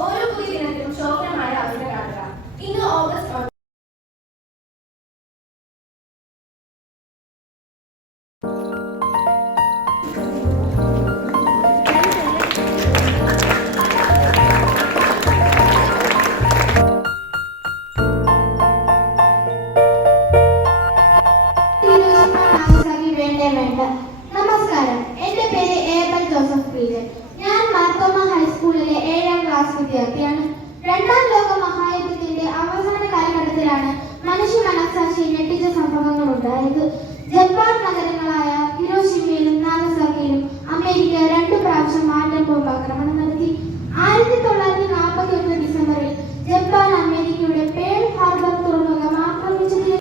ഓരോ പുതിയ ദിനത്തിലും ശോഭനമായ അവസരം കാണുക. ഇന്ന് ഓഗസ്റ്റ് 9. നമസ്കാരം, എന്റെ പേര് ഏബൽ ജോസഫ് പ്രീജൻ. ഞാൻ മാർത്തോമ ഹൈസ്കൂളിലെ 7ാം ക്ലാസ് വിദ്യാർത്ഥിയാണ്. 2ാം ലോക മഹായുദ്ധത്തിന്റെ അവസാന കാലഘട്ടത്തിലാണ് മനുഷ്യ മനസാക്ഷി ഞെട്ടിച്ച സംഭവങ്ങൾ ഉണ്ടായത്. ജപ്പാൻ നഗരങ്ങളായ ഹിരോഷിമയിലും നാഗസാക്കിയിലും അമേരിക്ക 2 പ്രാവശ്യം ആറ്റം ബോംബ് ആക്രമണം നടത്തി. 1941 ഡിസംബറിൽ ജപ്പാൻ അമേരിക്കയുടെ പേൾ ഹാർബർ തുറമുഖം ആക്രമിച്ചത്.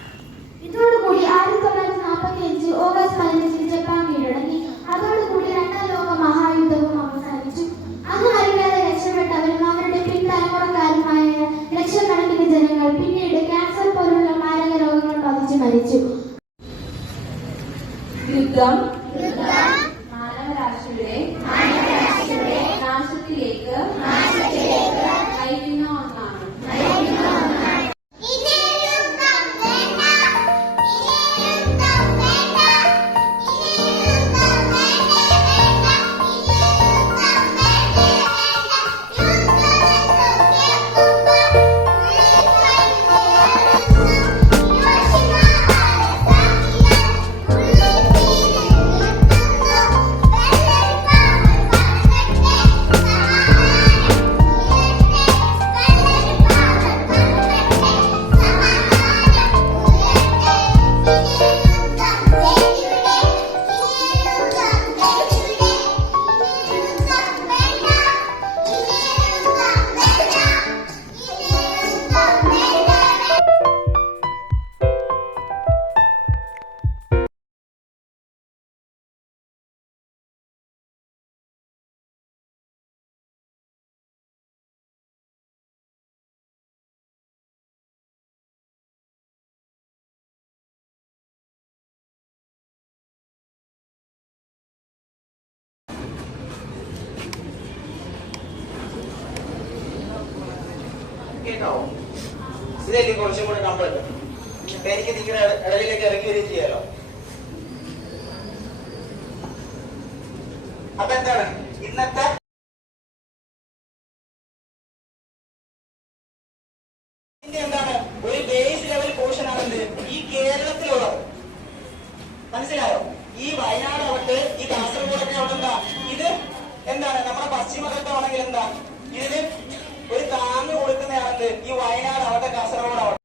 ഇതോടുകൂടി 1945 ഓഗസ്റ്റ് 15 ജപ്പാൻ കീഴടങ്ങി. അതോടുകൂടി 2ാം ലോക മഹായുദ്ധവും അവസാനിച്ചു. അന്ന് അറിയാതെ രക്ഷപ്പെട്ടവരും അവരുടെ പിൻതലമുറക്കാരുമായ ലക്ഷക്കണക്കിന് ജനങ്ങൾ പിന്നീട് ക്യാൻസർ പോലുള്ള മാരക രോഗങ്ങൾ ബാധിച്ച് മരിച്ചു. യുദ്ധം മാനവരാശിയുടെ നാശത്തിലേക്ക് നയിക്കുന്ന ഒന്നാണ്. കേൾക്കാവോ? ഇതല്ലേ കുറച്ചും കൂടെ കമ്പല്ല. എനിക്ക് നിങ്ങളുടെ ഇടയിലേക്ക് ഇറങ്ങി വരികയും ചെയ്യാലോ. അപ്പൊ എന്താണ് ഇന്നത്തെ എന്താണ് ഒരു ബേസ് ലെവൽ പോർഷൻ ആണെന്ത് ഈ കേരളത്തിലുള്ളത്. മനസ്സിലായോ? ഈ വയനാട് ആവട്ടെ, ഈ കാസർഗോഡൊക്കെ അവിടെ എന്താ ഇത് എന്താണ് നമ്മുടെ പശ്ചിമഘട്ടമാണെങ്കിൽ എന്താ ഇതിന് ഒരു താങ്ങ് കൊടുക്കുന്നതാണെന്ത് ഈ വയനാട് ആവട്ടെ കാസർഗോഡ് ആവട്ടെ.